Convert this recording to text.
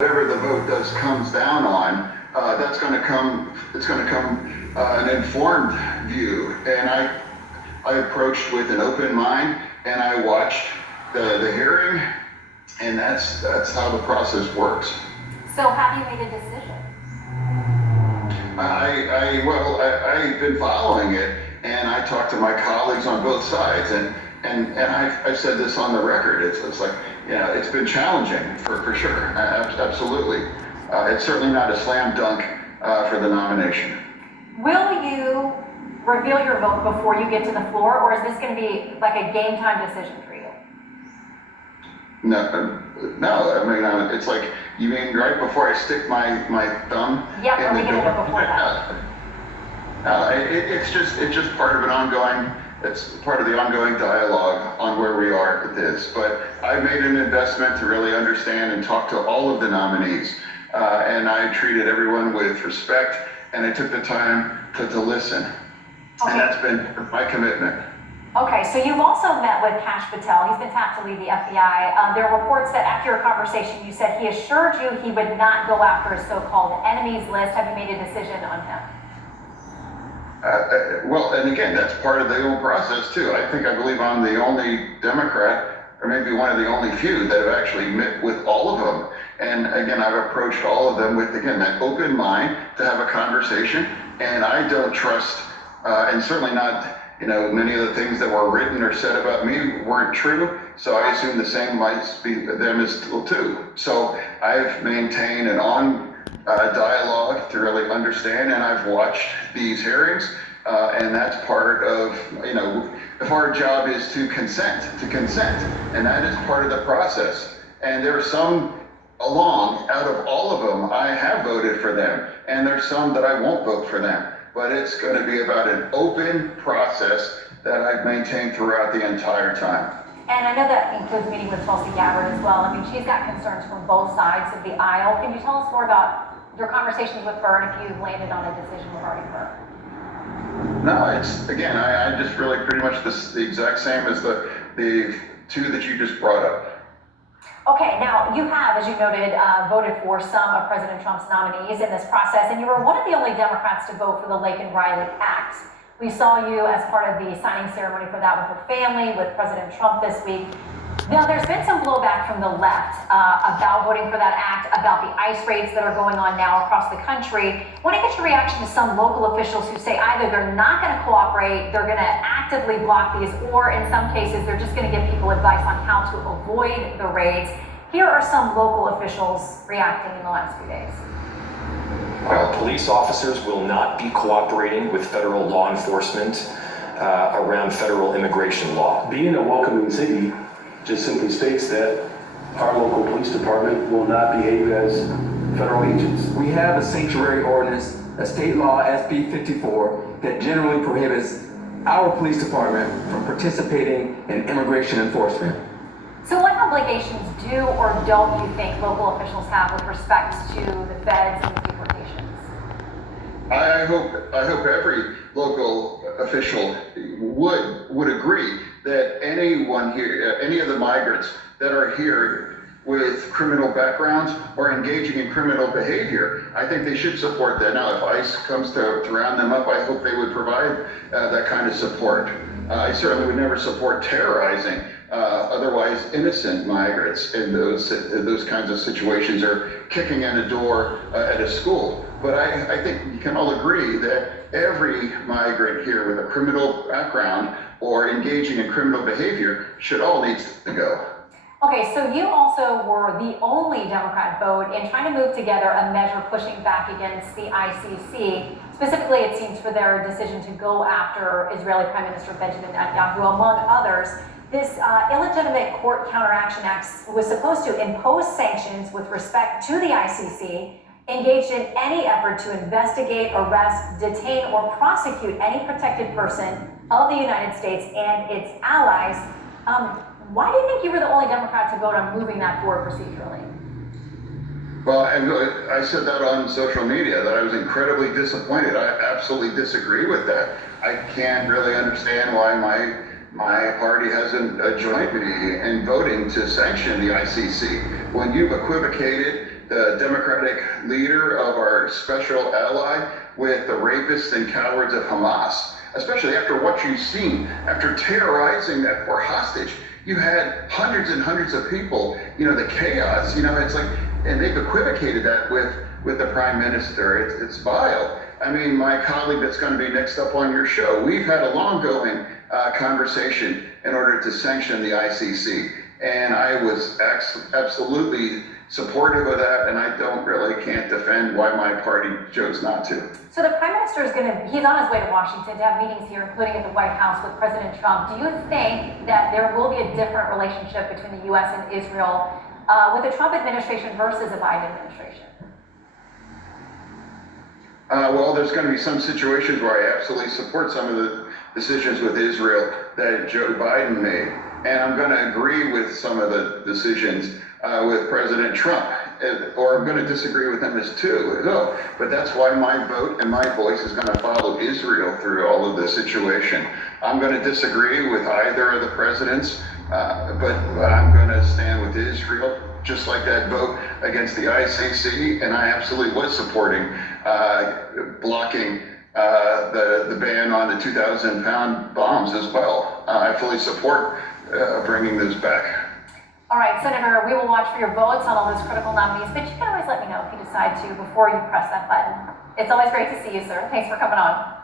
whatever the vote comes down on, that's going to come. It's going to come an informed view, and I approached with an open mind, and I watched the hearing, and that's how the process works. So have you made a decision? I've been following it, and I talked to my colleagues on both sides, and I've said this on the record. It's like, yeah, it's been challenging for sure, absolutely. It's certainly not a slam dunk for the nomination. Will you reveal your vote before you get to the floor, or is this going to be like a game time decision for you? No. I mean, it's like, you mean right before I stick my thumb? Yep, in the door? before that. It's just part of an ongoing. It's part of the ongoing dialogue on where we are with this. But I made an investment to really understand and talk to all of the nominees, and I treated everyone with respect, and I took the time to listen. Okay. And that's been my commitment. Okay, so you've also met with Kash Patel. He's been tapped to lead the FBI. There are reports that after your conversation, you said he assured you he would not go after a so-called enemies list. Have you made a decision on him? Well, and again, that's part of the whole process too. I believe I'm the only Democrat, or maybe one of the only few, that have actually met with all of them. And again, I've approached all of them with, again, that open mind to have a conversation. And I don't trust, and certainly not, many of the things that were written or said about me weren't true. So I assume the same might be them as well too. So I've maintained an dialogue to really understand, and I've watched these hearings, and that's part of, if our job is to consent, and that is part of the process. And there are some out of all of them, I have voted for them, and there's some that I won't vote for them. But it's going to be about an open process that I've maintained throughout the entire time. And I know that includes meeting with Tulsi Gabbard as well. I mean, she's got concerns from both sides of the aisle. Can you tell us more about your conversations with her and if you've landed on a decision regarding her? No, it's, again, I just really pretty much the exact same as the two that you just brought up. Okay, now you have, as you noted, voted for some of President Trump's nominees in this process, and you were one of the only Democrats to vote for the Laken-Riley Act. We saw you as part of the signing ceremony for that with her family, with President Trump this week. Now, there's been some blowback from the left about voting for that act, about the ICE raids that are going on now across the country. I want to get your reaction to some local officials who say either they're not going to cooperate, they're going to actively block these, or in some cases, they're just going to give people advice on how to avoid the raids. Here are some local officials reacting in the last few days. Well, police officers will not be cooperating with federal law enforcement around federal immigration law. Being a welcoming city just simply states that our local police department will not behave as federal agents. We have a sanctuary ordinance, a state law, SB 54, that generally prohibits our police department from participating in immigration enforcement. So what obligations do or don't you think local officials have with respect to the feds and the deportations? I hope every local official would agree that anyone here, any of the migrants that are here with criminal backgrounds or engaging in criminal behavior, I think they should support that. Now, if ICE comes to round them up, I hope they would provide that kind of support. I certainly would never support terrorizing otherwise innocent migrants in those kinds of situations, or kicking in a door at a school. But I think you can all agree that every migrant here with a criminal background or engaging in criminal behavior should all need to go. Okay, so you also were the only Democrat vote in trying to move together a measure pushing back against the ICC. Specifically, it seems, for their decision to go after Israeli Prime Minister Benjamin Netanyahu, among others. This illegitimate court counteraction act was supposed to impose sanctions with respect to the ICC, engaged in any effort to investigate, arrest, detain, or prosecute any protected person of the United States and its allies. Why do you think you were the only Democrat to vote on moving that forward procedurally? Well, I said that on social media, that I was incredibly disappointed. I absolutely disagree with that. I can't really understand why my party hasn't joined me in voting to sanction the ICC. When you've equivocated Democratic leader of our special ally with the rapists and cowards of Hamas, especially after what you've seen, after terrorizing that poor hostage. You had hundreds and hundreds of people, the chaos, it's like, and they've equivocated that with the prime minister. It's vile. I mean, my colleague that's going to be next up on your show, we've had a long going conversation in order to sanction the ICC. And I was absolutely supportive of that, and I can't defend why my party chose not to. So the prime minister he's on his way to Washington to have meetings here, including at the White House with President Trump. Do you think that there will be a different relationship between the U.S. and Israel with the Trump administration versus the Biden administration? Well, there's going to be some situations where I absolutely support some of the decisions with Israel that Joe Biden made. And I'm going to agree with some of the decisions with President Trump, or I'm going to disagree with him as too. But that's why my vote and my voice is going to follow Israel through all of this situation. I'm going to disagree with either of the presidents, but I'm going to stand with Israel, just like that vote against the ICC. And I absolutely was supporting blocking the ban on the 2,000-pound bombs as well. I fully support bringing those back. All right, Senator, we will watch for your votes on all those critical nominees, but you can always let me know if you decide to before you press that button. It's always great to see you, sir. Thanks for coming on.